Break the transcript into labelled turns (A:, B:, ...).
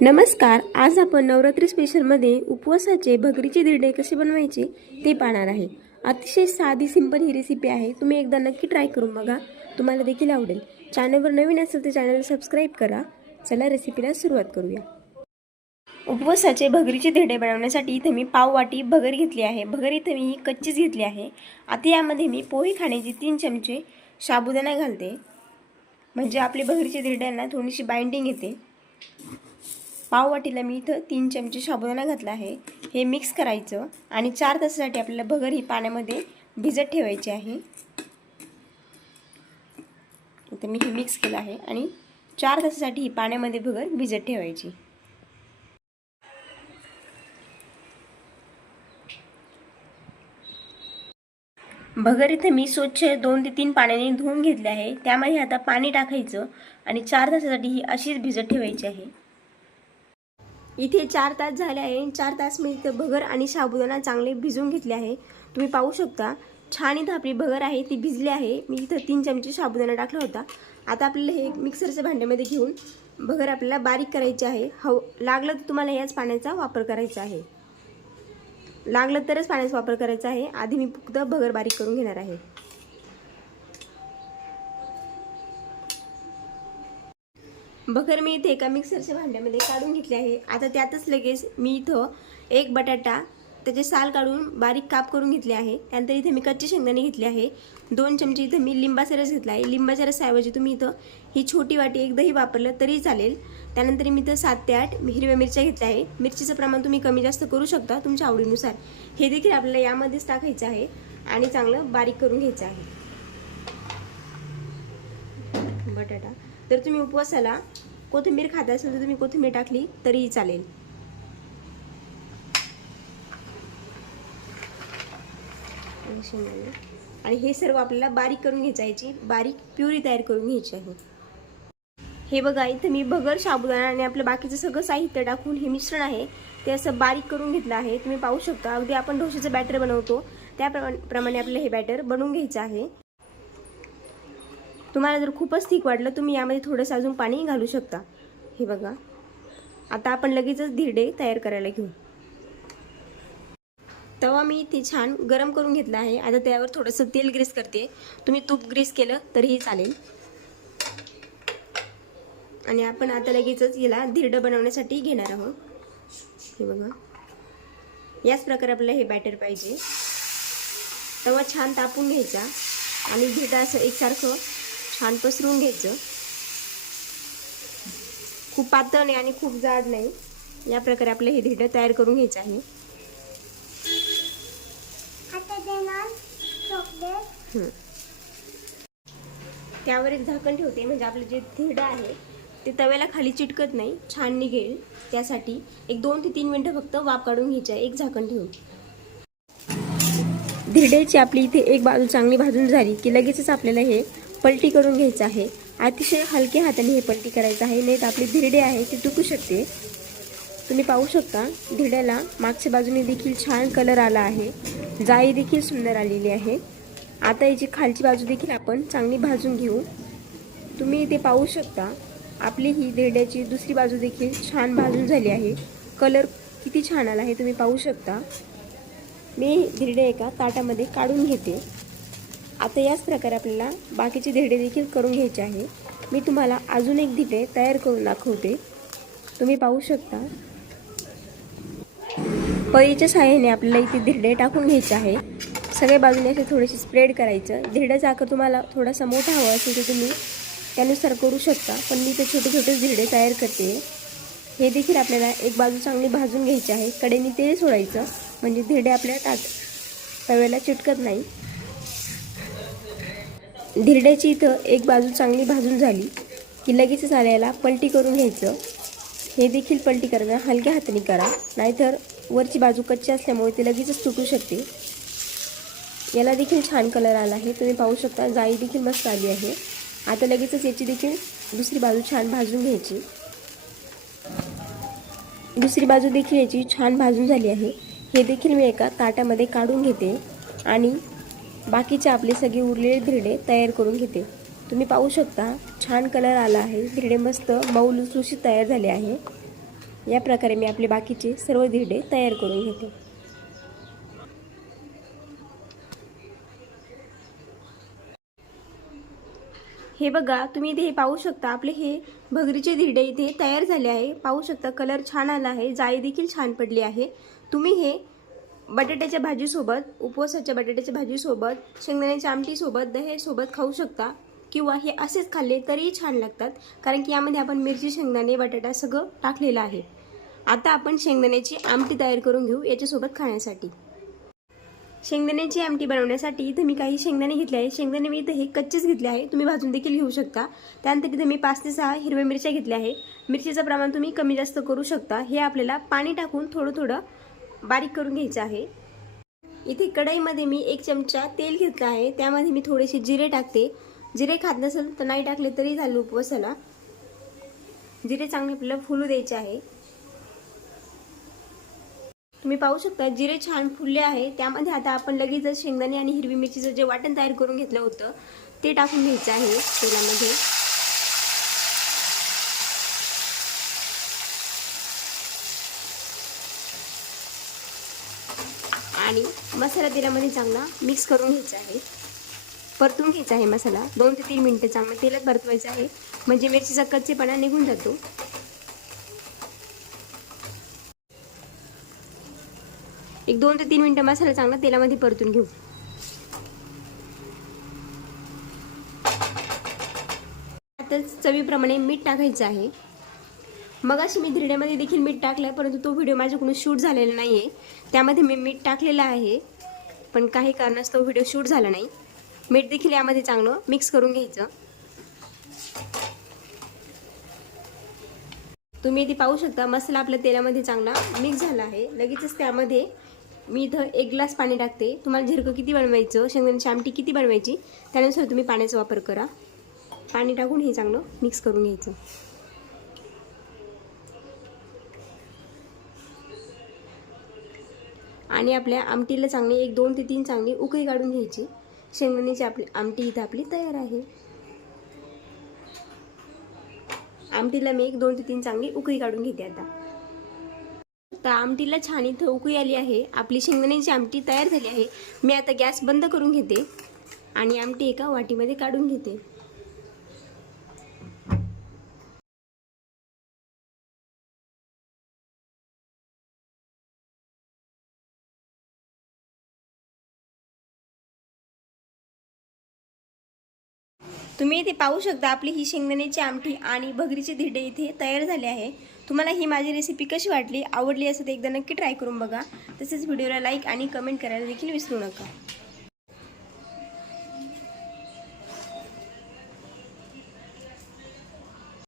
A: नमस्कार आज आपण नवरात्री स्पेशलमध्ये उपवासाचे भगरीचे दिरडे कसे बनवायचे ते पाहणार आहे. अतिशय साधी सिंपल ही रेसिपी आहे. तुम्ही एकदा नक्की ट्राय करून बघा. तुम्हाला देखील आवडेल. चॅनलवर नवीन असेल तर चॅनल सबस्क्राईब करा. चला रेसिपीला सुरुवात करूया. उपवासाचे भगरीचे धिरडे बनवण्यासाठी इथे मी पाव वाटी भगर घेतली आहे. भगर इथे मी ही कच्चीच घेतली आहे. आता यामध्ये मी पोहे खाण्याचे तीन चमचे साबुदाणा घालते. म्हणजे आपली भगरीचे धिरड्यांना थोडीशी बाइंडिंग येते. पाववाटीला मी इथं तीन चमचे साबुदाणा घातला आहे. हे मिक्स करायचं आणि चार तासासाठी आपल्याला भगर ही पाण्यामध्ये भिजत ठेवायची आहे. इथं मी हे मिक्स केलं आहे आणि चार तासासाठी ही पाण्यामध्ये भगर भिजत ठेवायची. भगर इथे मी स्वच्छ दोन ते तीन पाण्याने धुवून घेतले आहे. त्यामध्ये आता पाणी टाकायचं आणि चार तासासाठी ही अशीच भिजत ठेवायची आहे. इथे चार तास झाले आहे चार तास मी इथं भगर आणि साबुदाणा चांगले भिजवून घेतले आहे. तुम्ही पाहू शकता छान इथं आपली भगर आहे ती भिजली आहे. मी इथं तीन चमचे साबुदाणा टाकला होता. आता आपल्याला हे मिक्सरच्या भांड्यामध्ये घेऊन भगर आपल्याला बारीक करायची आहे. हव लागलं तर तुम्हाला याच पाण्याचा वापर करायचा आहे. लागलं तरच पाण्याचा वापर करायचा आहे. आधी मी फक्त भगर बारीक करून घेणार आहे. भगर मी इथे एका मिक्सरच्या भांड्यामध्ये काढून घेतले आहे. आता त्यातच लगेच मी इथं एक बटाटा त्याचे साल काढून बारीक काप करून घेतले आहे. त्यानंतर इथे मी कच्चे शेंगदाणे घेतले आहे. दोन चमचे इथं मी लिंबाचा रस घेतला आहे. लिंबाच्या रसाऐवजी तुम्ही इथं ही छोटी वाटी एक दही वापरलं तरी चालेल. त्यानंतर मी इथं सात ते आठ हिरव्या मिरच्या घेतल्या आहे. मिरचीचं प्रमाण तुम्ही कमी जास्त करू शकता तुमच्या आवडीनुसार. हे देखील आपल्याला यामध्येच टाकायचं आहे आणि चांगलं बारीक करून घ्यायचं आहे. बटाटा. तर तुम्ही उपवासाला कोथिंबीर खाता असेल तर तुम्ही कोथिंबीर टाकली तरीही चालेल. आणि हे सर्व आपल्याला बारीक करून घ्यायचं याची बारीक प्युरी तयार करून घ्यायची आहे. हे बघा इथं मी भगर साबुदाणा आणि आपलं बाकीचं सगळं साहित्य टाकून हे मिश्रण आहे ते असं बारीक करून घेतलं आहे. तुम्ही पाहू शकता अगदी आपण डोसेचं बॅटर बनवतो. त्याप्रमाणे प्रमाणे आपलं हे बॅटर बनवून घ्यायचं आहे. तुम्हाला जर खूपच थिक वाटलं तुम्ही यामध्ये थोडंसं अजून पाणी घालू शकता. हे बघा. आता आपण लगेचच धिरडे तयार करायला घेऊ. तवा मी ते छान गरम करून घेतला आहे. आता त्यावर थोडंसं तेल ग्रीस करते. तुम्ही तूप ग्रीस केलं तरीही चालेल. आणि आपण आता लगेचच याला धिरडं बनवण्यासाठी घेणार आहोत. हे बघा. याच प्रकारे आपल्याला हे बॅटर पाहिजे. तवा छान तापून घ्यायचा आणि धिरडं असं एकसारखं छान पसरून घ्यायचं. खूप पातळ नाही आणि खूप जाड नाही. या प्रकारे आपलं हे धिरडं तयार करून घ्यायचं आहे. त्यावर एक झाकण ठेवते म्हणजे आपलं जे धिरडं आहे ते तव्याला खाली चिटकत नाही छान निघेल. त्यासाठी एक दोन ते तीन मिनटं फक्त वाफ काढून घ्यायची आहे. एक झाकण ठेवून. धिरड्याची आपली इथे एक बाजू चांगली भाजून झाली की लगेचच आपल्याला हे पलटी करून घ्यायचं आहे. अतिशय हलक्या हाताने हे पलटी करायचं आहे. नाही तर आपली धिरडे आहे ती तुटू शकते. तुम्ही पाहू शकता धिरड्याला मागच्या बाजूने देखील छान कलर आला आहे. जाळी देखील सुंदर आलेली आहे. आता याची खालची बाजू देखील आपण चांगली भाजून घेऊ. तुम्ही इथे पाहू शकता आपली ही धिरड्याची दुसरी बाजू देखील छान भाजून झाली आहे. कलर किती छान आला आहे तुम्ही पाहू शकता. मी धिरडे एका ताटामध्ये काढून घेते. आता याच प्रकारे आपल्याला बाकीचे धिरडे देखील करून घ्यायचे आहे. मी तुम्हाला अजून एक धिरडे तयार करून दाखवते. तुम्ही पाहू शकता. पळीच्या सहाय्याने आपल्याला इथे धिरडे टाकून घ्यायचे आहे. सगळ्या बाजूने असे थोडेसे स्प्रेड करायचं. धिरड्याचा आकार तुम्हाला थोडासा मोठा हवा असेल तर तुम्ही त्यानुसार करू शकता पण मी ते छोटे छोटे झिरडे तयार करते. हे देखील आपल्याला एक बाजू चांगली भाजून घ्यायची आहे. कडेने तेल सोडायचं म्हणजे धिरडे आपल्या ताट तव्याला चिटकत नाही. धिरड्याची इथं एक बाजू चांगली भाजून झाली की लगेचच आल्याला पलटी करून घ्यायचं. हे देखील पलटी करताना हलक्या हाताने करा नाहीतर वरची बाजू कच्ची असल्यामुळे ते लगेचच तुटू शकते. याला देखील छान कलर आला आहे. तुम्ही पाहू शकता जाळी देखील मस्त आली आहे. आता लगेचच याची देखील दुसरी बाजू छान भाजून घ्यायची. दुसरी बाजू देखील याची छान भाजून झाली आहे. हे देखील मी एका ताटामध्ये काढून घेते आणि बाकीचे आपले सगळे उरलेले धिरडे तयार करून घेते. तुम्ही पाहू शकता छान कलर आला आहे. धिरडे मस्त मऊ लुसलुशीत तयार झाले आहे. या प्रकारे मी आपले बाकीचे सर्व धिरडे तयार करून घेते. हे बघा तुम्ही इथे हे पाहू शकता आपले हे भगरीचे धिरडे इथे तयार झाले आहे. पाहू शकता कलर छान आला आहे जाळी देखील छान पडली आहे. तुम्ही हे बटाट्याच्या भाजीसोबत उपवासाच्या बटाट्याच्या भाजीसोबत शेंगदाण्याच्या आमटीसोबत दह्यासोबत खाऊ शकता किंवा हे असेच खाल्ले तरीही छान लागतात कारण की यामध्ये आपण मिरची शेंगदाणे बटाटा सगळं टाकलेलं आहे. आता आपण शेंगदाण्याची आमटी तयार करून घेऊ याच्यासोबत खाण्यासाठी. शेंगदाण्याची आमटी बनवण्यासाठी इथं मी काही शेंगदाणे घेतले आहे शेंगदाणे मी इथे हे कच्चेच घेतले आहे तुम्ही भाजून देखील घेऊ शकता. त्यानंतर इथं मी पाच ते सहा हिरव्या मिरच्या घेतल्या आहे मिरचीचं प्रमाण तुम्ही कमी जास्त करू शकता. हे आपल्याला पाणी टाकून थोडं थोडं बारीक करून घ्यायचं आहे. इथे कढईमध्ये मी एक चमचा तेल घेतलं आहे. त्यामध्ये मी थोडेसे जिरे टाकते. जिरे खात नसेल तर नाही टाकले तरी झालं उपवासाला. जिरे चांगले आपल्याला फुलू द्यायचे आहे. तुम्ही पाहू शकता जिरे छान फुलले आहे. त्यामध्ये आता आपण लगेचच शेंगदाणे आणि हिरवी मिरचीचं जे वाटण तयार करून घेतलं होतं ते टाकून घ्यायचं आहे तेलामध्ये. आणि मसाला तेलामध्ये चांगला मिक्स करून घ्यायचा आहे. परतून घ्यायचा आहे मसाला. दोन ते तीन मिनटं चांगलं तेलात परतवायचं आहे. म्हणजे मिरचीचा कच्चेपणा निघून जातो. एक दोन ते तीन मिनटं मसाला चांगला तेलामध्ये परतून घेऊ. आता चवीप्रमाणे मीठ टाकायचं आहे. मग अशी मी धिरड्यामध्ये देखील मीठ टाकलं आहे परंतु तो व्हिडिओ माझ्याकडून शूट झालेला नाही आहे त्यामध्ये मी मीठ टाकलेलं आहे पण काही कारणास्तव व्हिडिओ शूट झाला नाही. मीठ देखील यामध्ये चांगलं मिक्स करून घ्यायचं. तुम्ही इथे पाहू शकता मसाला आपल्या तेलामध्ये चांगला मिक्स झाला आहे. लगेचच त्यामध्ये मी इथं एक ग्लास पाणी टाकते. तुम्हाला झिरकं किती बनवायचं शेंगदाण्याची आमटी किती बनवायची त्यानुसार तुम्ही पाण्याचा वापर करा. पाणी टाकून हे चांगलं मिक्स करून घ्यायचं. आणि आपल्या आमटीला चांगली एक दोन ते तीन चांगली उकळी काढून घ्यायची. शेंगदाण्याची आपली आमटी इथं आपली तयार आहे. आमटीला मी एक दोन ते तीन चांगली उकळी काढून घेते आता. आता आमटीला छान इथं उकळी आली आहे. आपली शेंगदाण्याची आमटी तयार झाली आहे. मी आता गॅस बंद करून घेते आणि आमटी एका वाटीमध्ये काढून घेते. तुम्ही इथे पाहू शकता आपली ही शेंगदाण्याची आमटी आणि भगरीचे धिडे इथे तयार झाले आहे. तुम्हाला ही माझी रेसिपी कशी वाटली आवडली असेल तर एकदा नक्की ट्राय करून बघा. तसेच व्हिडिओला लाईक आणि कमेंट करायला देखील विसरू नका.